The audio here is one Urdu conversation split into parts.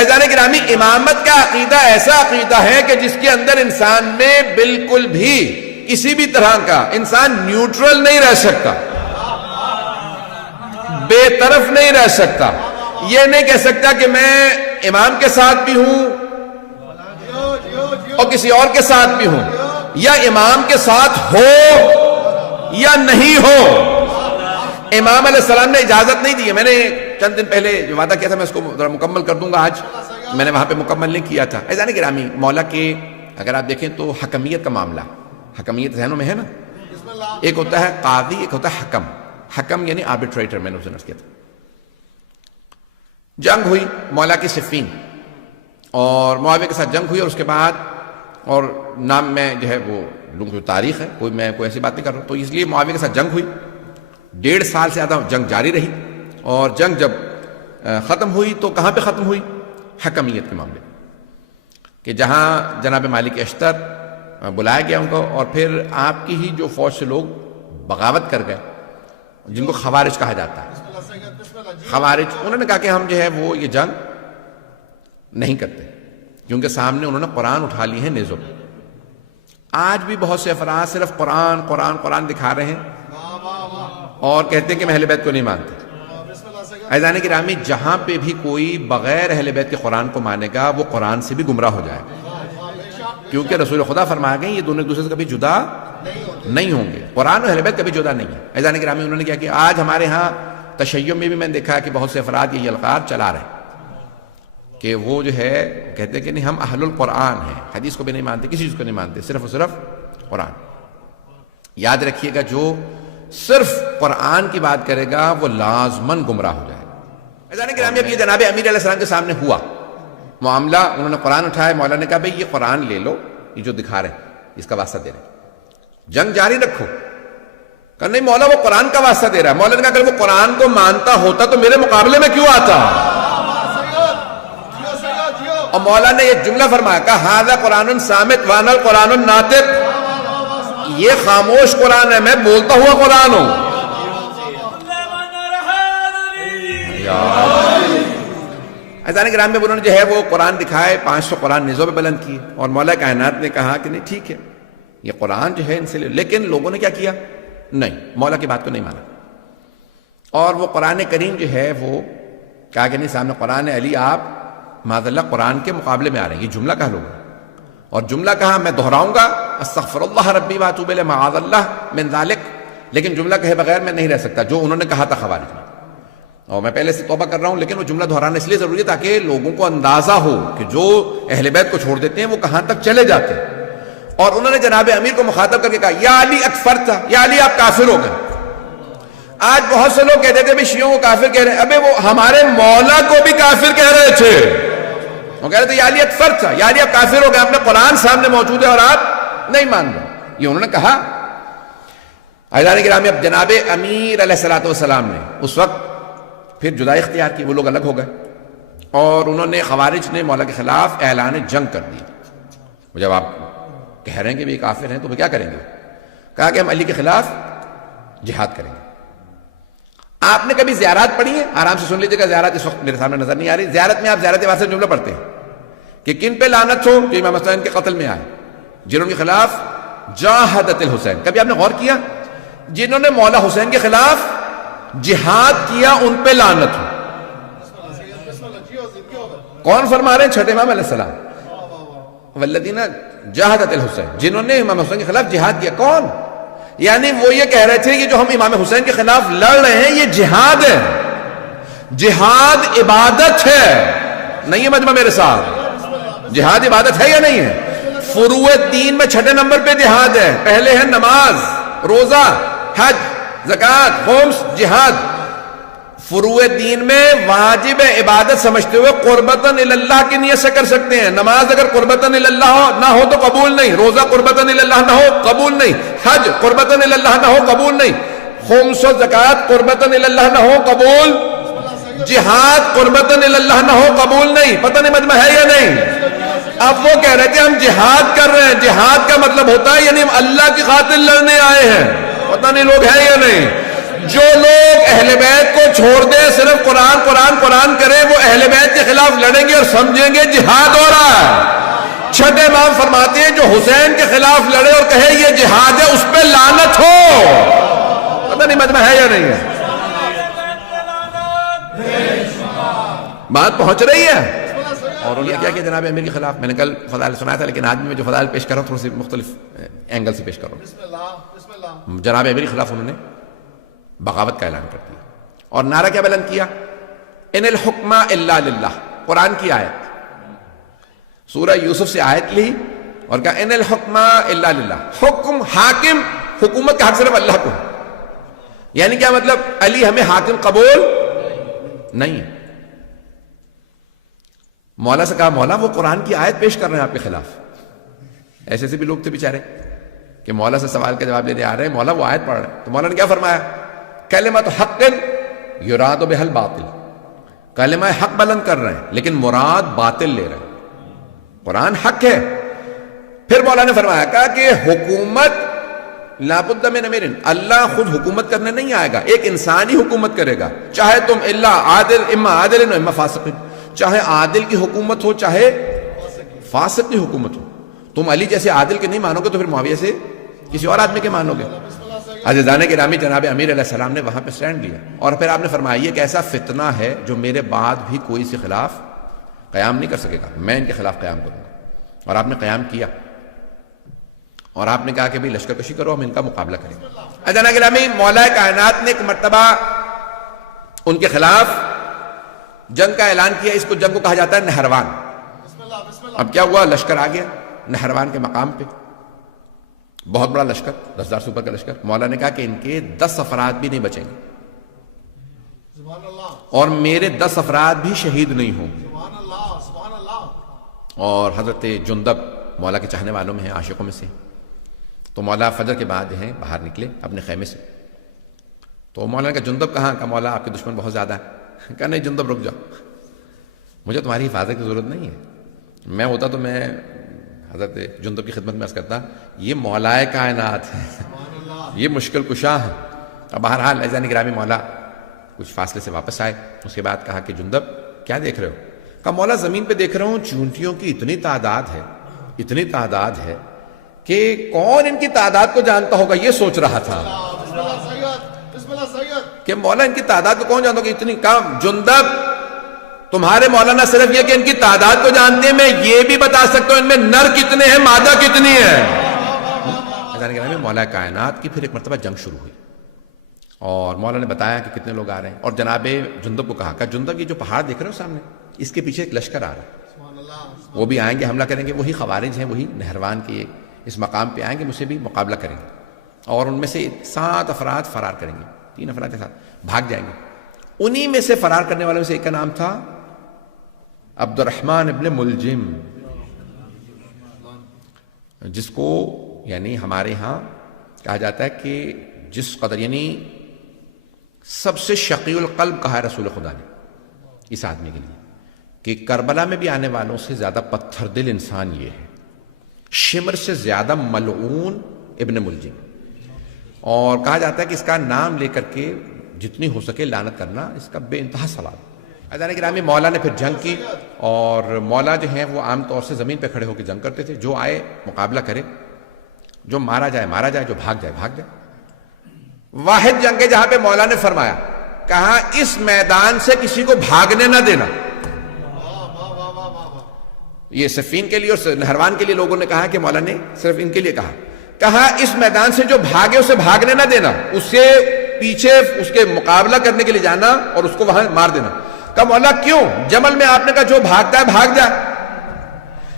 عزیزان گرامی، امامت کا عقیدہ ایسا عقیدہ ہے کہ جس کے اندر انسان میں بالکل بھی کسی بھی طرح کا انسان نیوٹرل نہیں رہ سکتا، بے طرف نہیں رہ سکتا. یہ نہیں کہہ سکتا کہ میں امام کے ساتھ بھی ہوں اور کسی اور کے ساتھ بھی ہوں، یا امام کے ساتھ ہو یا نہیں ہو. امام علیہ السلام نے اجازت نہیں دی ہے. میں نے چند دن پہلے جو وعدہ کیا تھا میں اس کو ذرا مکمل کر دوں گا، آج میں نے وہاں پہ مکمل نہیں کیا تھا. عزیزان گرامی، مولا کے اگر آپ دیکھیں تو حکمیت کا معاملہ، حکمیت ذہنوں میں ہے نا، ایک ہوتا ہے قاضی، ایک ہوتا ہے حکم. حکم یعنی آربیٹریٹر. میں نے اسے نرس کیا تھا. جنگ ہوئی مولا کی صفین، اور معاویہ کے ساتھ جنگ ہوئی، اور اس کے بعد، اور نام میں جو ہے وہ لوگوں کی تاریخ ہے، میں کوئی ایسی بات نہیں کر رہا ہوں، تو اس لیے معاویہ کے ساتھ جنگ ہوئی. 1.5 سال سے زیادہ جنگ جاری رہی، اور جنگ جب ختم ہوئی تو کہاں پہ ختم ہوئی؟ حکمیت کے معاملے، کہ جہاں جناب مالک اشتر بلایا گیا ان کو، اور پھر آپ کی ہی جو فوج سے لوگ بغاوت کر گئے، جن کو خوارج کہا جاتا ہے. خوارج انہوں نے کہا کہ ہم جو ہے وہ یہ جنگ نہیں کرتے، کیونکہ سامنے انہوں نے قرآن اٹھا لی ہے نیزوں پہ. آج بھی بہت سے افراد صرف قرآن قرآن قرآن دکھا رہے ہیں اور کہتے ہیں کہ میں اہل بیت کو نہیں مانتے. عزیزان گرامی، جہاں پہ بھی کوئی بغیر اہل بیت کے قرآن کو مانے گا وہ قرآن سے بھی گمراہ ہو جائے گا، کیونکہ رسول خدا فرما گئے یہ دونوں ایک دوسرے سے کبھی جدا نہیں ہوں گے. قرآن اور اہل بیت کبھی جدا نہیں ہے. عزیزان گرامی، انہوں نے کیا کہ آج ہمارے ہاں تشیع میں بھی میں نے دیکھا کہ بہت سے افراد یہ القاب چلا رہے ہیں کہ وہ جو ہے کہتے ہیں کہ نہیں ہم اہل القرآن ہیں، حدیث کو بھی نہیں مانتے، کسی چیز کو نہیں مانتے، صرف اور صرف قرآن. یاد رکھیے گا، جو صرف قرآن کی بات کرے گا وہ لازماً گمراہ ہو جائے گا. عزیزان گرامی، اب یہ جناب امیر علیہ السلام کے سامنے ہوا معاملہ. انہوں نے قرآن اٹھایا، مولا نے کہا بھئی یہ قرآن لے لو، یہ جو دکھا رہے ہیں اس کا واسطہ دے رہے ہیں، جنگ جاری رکھو. کہ نہیں مولا وہ قرآن کا واسطہ دے رہا ہے. مولا نے کہا اگر وہ قرآن کو مانتا ہوتا تو میرے مقابلے میں کیوں آتا؟ اور مولا نے یہ جملہ فرمایا، کہا ھذا قرآن صامت وانا القرآن الناطق، یہ خاموش قرآن ہے، میں بولتا ہوا قرآن ہوں. عزیزان گرامی، انہوں نے جو ہے وہ قرآن دکھائے، 500 قرآن نیزوں پہ بلند کیے، اور مولا کائنات نے کہا کہ نہیں ٹھیک ہے یہ قرآن جو ہے ان سے لے. لیکن لوگوں نے کیا کیا؟ نہیں، مولا کی بات کو نہیں مانا، اور وہ قرآن کریم جو ہے وہ کہا کہ نہیں سامنے قرآن علی آپ معاذ اللہ قرآن کے مقابلے میں آ رہے ہیں. یہ جملہ کہا لوگوں، اور جملہ کہا میں دہراؤں گا استغفر اللہ ربی واتوب الیہ معاذ اللہ من ذالک، لیکن جملہ کہے بغیر میں نہیں رہ سکتا جو انہوں نے کہا تھا خوارج میں. اور میں پہلے سے توبہ کر رہا ہوں، لیکن وہ جملہ دہرانا اس لیے ضروری ہے تاکہ لوگوں کو اندازہ ہو کہ جو اہل بیت کو چھوڑ دیتے ہیں وہ کہاں تک چلے جاتے ہیں. اور انہوں نے جناب امیر کو مخاطب کر کے کہا یا علی اکفرت، یا علی آپ کافر ہو گئے. آج بہت سے لوگ کہتے تھے بھی شیعوں کو کافر کہہ رہے ہیں، ابے وہ ہمارے مولا کو بھی کافر کہہ رہے تھے. وہ کہہ رہے تھے یا علی اکفرت، یا علی آپ کافر ہو گئے، اپنے قرآن سامنے موجود ہے اور آپ نہیں مان رہے. یہ انہوں نے کہا. عزیزان گرامی، اب جناب امیر علیہ السلام نے اس وقت پھر جدائی اختیار کی. وہ لوگ الگ ہو گئے، اور انہوں نے خوارج نے مولا کے خلاف اعلان جنگ کر دیا. جب آپ کہہ رہے ہیں کہ بھی کافر ہیں تو وہ کیا کریں گے؟ کہا کہ ہم علی کے خلاف جہاد کریں گے. آپ نے کبھی زیارات پڑھی ہیں؟ آرام سے سن لیجیے گا، زیارات اس وقت میرے سامنے نظر نہیں آ رہی. زیارت میں آپ زیارت واسطے جملہ پڑھتے ہیں کہ کن پہ لعنت ہو؟ جو امام حسین کے قتل میں آئے، جنہوں کے خلاف جاہدت الحسین. کبھی آپ نے غور کیا؟ جنہوں نے مولا حسین کے خلاف جہاد کیا ان پہ لعنت ہو. کون فرما رہے ہیں؟ چھٹے امام علیہ السلام. والذین جاہدت الحسین، جنہوں نے امام حسین کے خلاف جہاد کیا. کون؟ یعنی وہ یہ کہہ رہے تھے کہ جو ہم امام حسین کے خلاف لڑ رہے ہیں یہ جہاد ہے. جہاد عبادت ہے، نہیں ہے مجمع میرے ساتھ؟ جہاد عبادت ہے یا نہیں ہے؟ فروع دین میں 6 نمبر پہ جہاد ہے. پہلے ہے نماز، روزہ، حج، زکوٰۃ، خمس، جہاد. فروع دین میں واجب عبادت سمجھتے ہوئے قربتاً اللہ کی نیت سے کر سکتے ہیں. نماز اگر قربتاً اللہ نہ ہو تو قبول نہیں، روزہ قربتاً اللہ نہ ہو قبول نہیں، حج قربتاً اللہ نہ ہو قبول نہیں، خمس و زکوٰۃ قربتاً اللہ نہ ہو قبول، جہاد قربتاً اللہ نہ ہو قبول نہیں. پتہ نہیں مجمع ہے یا نہیں؟ اب وہ کہہ رہے تھے ہم جہاد کر رہے ہیں. جہاد کا مطلب ہوتا ہے یعنی ہم اللہ کی خاطر لڑنے آئے ہیں. پتہ نہیں لوگ ہیں یا نہیں؟ جو لوگ اہل بیت کو چھوڑ دیں, صرف قرآن قرآن قرآن کریں, وہ اہل بیت کے خلاف لڑیں گے اور سمجھیں گے جہاد ہو رہا ہے. چھٹے امام فرماتے ہیں جو حسین کے خلاف لڑے اور کہے یہ جہاد ہے, اس پہ لعنت ہو. پتہ نہیں مجمع ہے یا نہیں ہے, بات پہنچ رہی ہے. اور انہوں نے کیا کہ جناب امیر کے خلاف, میں نے کل فضائل سنایا تھا, لیکن آج میں جو فضائل پیش کر رہا ہوں تھوڑی سی مختلف اینگل سے پیش کر رہا ہوں. جناب امیر کے خلاف انہوں نے بغاوت کا اعلان کر دیا اور نعرہ کیا بلند کیا, ان الحکم الا للہ. قرآن کی آیت, سورہ یوسف سے آیت لی اور کہا ان الحکم الا للہ, حکم حاکم حکومت کا حق صرف اللہ کو. یعنی کیا مطلب, علی ہمیں حاکم قبول نہیں. مولا سے کہا مولا وہ قرآن کی آیت پیش کر رہے ہیں آپ کے خلاف. ایسے سے بھی لوگ تھے بیچارے کہ مولا سے سوال کا جواب لینے آ رہے ہیں, مولا وہ آیت پڑھ رہے ہیں. تو مولا نے کیا فرمایا, کلمۃ حق یراد بہا الباطل, کلمہ حق بلند کر رہے ہیں لیکن مراد باطل لے رہے ہیں. قرآن حق ہے. پھر مولا نے فرمایا کہا کہ حکومت لا بد من امیر, اللہ خود حکومت کرنے نہیں آئے گا, ایک انسان ہی حکومت کرے گا. چاہے تم اللہ عادل, اما عادل اما فاسق, چاہے عادل کی حکومت ہو چاہے فاسق کی حکومت ہو. تم علی جیسے عادل کے نہیں مانو گے تو پھر معاویہ سے کسی اور آدمی کے مانو گے. عزیزان گرامی, جناب امیر علیہ السلام نے وہاں پہ سٹینڈ لیا اور پھر آپ نے فرمایا یہ ایک ایسا فتنہ ہے جو میرے بعد بھی کوئی سے خلاف قیام نہیں کر سکے گا, میں ان کے خلاف قیام کروں گا. اور آپ نے قیام کیا اور آپ نے کہا کہ بھئی لشکر کشی کرو, ہم ان کا مقابلہ کریں گے. عزیزان گرامی, مولا کائنات نے ایک مرتبہ ان کے خلاف جنگ کا اعلان کیا. اس کو جنگ کو کہا جاتا ہے نہروان. اب کیا ہوا, لشکر آ گیا نہروان کے مقام پہ, بہت بڑا لشکر, 10,000 سے اوپر کا لشکر. مولا نے کہا کہ ان کے 10 افراد بھی نہیں بچیں گے اور میرے 10 افراد بھی شہید نہیں ہوں گے. اور حضرت جندب مولا کے چاہنے والوں میں ہیں, عاشقوں میں سے. تو مولا فجر کے بعد ہیں باہر نکلے اپنے خیمے سے. تو مولا نے کہا جندب کہاں, کہا مولا آپ کے دشمن بہت زیادہ ہیں. کہا نہیں جندب رک جاؤ, مجھے تمہاری حفاظت کی ضرورت نہیں ہے. میں ہوتا تو میں حضرت جندب کی خدمت میں عرض کرتا یہ مولائے کائنات ہے, یہ مشکل کشا ہے. اب بہرحال عزیزان گرامی مولا کچھ فاصلے سے واپس آئے. اس کے بعد کہا کہ جندب کیا دیکھ رہے ہو, کہا مولا زمین پہ دیکھ رہا ہوں چونٹیوں کی اتنی تعداد ہے کہ کون ان کی تعداد کو جانتا ہوگا, یہ سوچ رہا تھا کہ مولا ان کی تعداد کو کون جانتا ہوگا اتنی. کام جندب تمہارے مولانا صرف یہ کہ ان کی تعداد کو جانتے ہیں, میں یہ بھی بتا سکتا ہوں ان میں نر کتنے ہیں مادہ کتنی ہے. مولا کائنات کی پھر ایک مرتبہ جنگ شروع ہوئی اور مولا نے بتایا کہ کتنے لوگ آ رہے ہیں. اور جناب جندب کو کہا کہ جندب یہ جو پہاڑ دیکھ رہے ہو سامنے, اس کے پیچھے ایک لشکر آ رہا ہے, وہ بھی آئیں گے, حملہ کریں گے. وہی خوارج ہیں, وہی نہروان کے اس مقام پہ آئیں گے, مجھ سے بھی مقابلہ کریں گے. اور ان میں سے 7 افراد فرار کریں گے, 3 افراد کے ساتھ بھاگ جائیں گے. انہی میں سے فرار کرنے والوں میں سے ایک کا نام تھا عبد الرحمن ابن ملجم, جس کو یعنی ہمارے ہاں کہا جاتا ہے کہ جس قدر یعنی سب سے شقی القلب کہا ہے رسول خدا نے اس آدمی کے لیے کہ کربلا میں بھی آنے والوں سے زیادہ پتھر دل انسان یہ ہے, شمر سے زیادہ ملعون ابن ملجم. اور کہا جاتا ہے کہ اس کا نام لے کر کے جتنی ہو سکے لعنت کرنا اس کا بے انتہا ثواب. عزیزان گرامی, مولا نے پھر جنگ کی اور مولا جو ہیں وہ عام طور سے زمین پہ کھڑے ہو کے جنگ کرتے تھے. جو آئے مقابلہ کرے, جو مارا جائے, جو بھاگ جائے. واحد جنگ ہے جہاں پہ مولا نے فرمایا, کہا اس میدان سے کسی کو بھاگنے نہ دینا. یہ صفین کے لیے اور نہروان کے لیے لوگوں نے کہا کہ مولا نے صرف ان کے لیے کہا اس میدان سے جو بھاگے اسے بھاگنے نہ دینا, اس سے پیچھے اس کے مقابلہ کرنے کے لیے جانا اور اس کو وہاں مار دینا. کہا مولا کیوں, جمل میں آپ نے کہا جو بھاگتا ہے بھاگ جائے,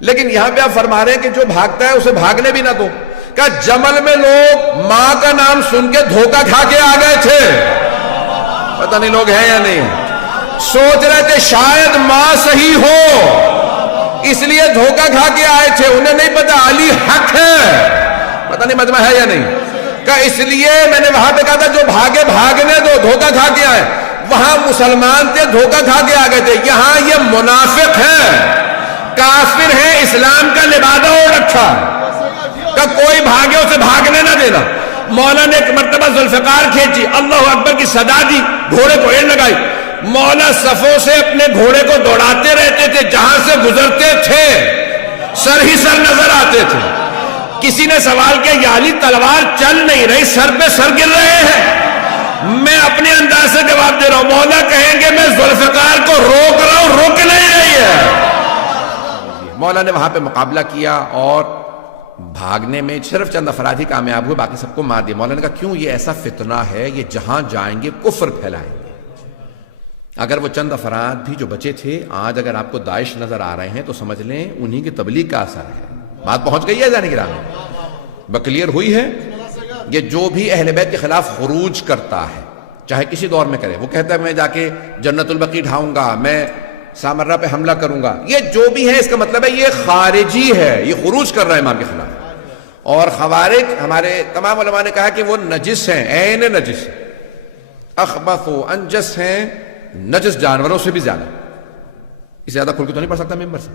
لیکن یہاں پہ آپ فرما رہے ہیں کہ جو بھاگتا ہے اسے بھاگنے بھی نہ دو. کہا جمل میں لوگ ماں کا نام سن کے دھوکہ کھا کے آ گئے تھے, پتہ نہیں لوگ ہیں یا نہیں, سوچ رہے تھے شاید ماں صحیح ہو اس لیے دھوکہ کھا کے آئے تھے, انہیں نہیں پتا علی حق ہے. پتہ نہیں مجمع ہے یا نہیں. کہ اس لیے میں نے وہاں پہ کہا تھا جو بھاگے بھاگنے دو, دھوکہ کھا کے آئے. وہاں مسلمان تھے, دھوکہ کھا کے آ گئے تھے. یہاں یہ منافق ہے, کافر ہے, اسلام کا لبادہ ہو رکھا, کہ کوئی بھاگے اسے بھاگنے نہ دینا. مولا نے ایک مرتبہ ذوالفقار کھینچی، اللہ اکبر کی صدا دی، گھوڑے کو ایڑ لگائی، مولا صفوں سے اپنے گھوڑے کو دوڑاتے رہتے تھے، جہاں سے گزرتے تھے سر ہی سر نظر آتے تھے۔ کسی نے سوال کیا یا علی تلوار چل نہیں رہی، سر پہ سر گر رہے ہیں؟ میں اپنے انداز سے جواب دے رہا ہوں، مولا کہیں گے میں ذوالفقار کو روک رہا ہوں، رک نہیں رہی ہے۔ مولا نے وہاں پہ مقابلہ کیا اور بھاگنے میں صرف چند افراد ہی کامیاب ہوئے، باقی سب کو مار دیا۔ مولا نے کہا کیوں؟ یہ ایسا فتنہ ہے، یہ جہاں جائیں گے کفر پھیلائیں گے۔ اگر وہ چند افراد بھی جو بچے تھے آج اگر آپ کو داعش نظر آ رہے ہیں تو سمجھ لیں انہی کی تبلیغ کا اثر ہے۔ بات پہنچ گئی ہے جانے گرام میں، بکلیئر ہوئی ہے۔ یہ جو بھی اہل بیت کے خلاف خروج کرتا ہے چاہے کسی دور میں کرے، وہ کہتا ہے میں جا کے جنت البقیع ڈھاؤں گا، میں سامرہ پہ حملہ کروں گا، یہ جو بھی ہے اس کا مطلب ہے یہ خارجی ہے، یہ خروج کر رہا ہے امام کے خلاف۔ اور خوارج ہمارے تمام علماء نے کہا کہ وہ نجس ہیں، عین نجس، اخبث و انجس ہیں، نجس جانوروں سے بھی زیادہ۔ اس سے زیادہ کھل کے تو نہیں پڑھ سکتا ممبر سے۔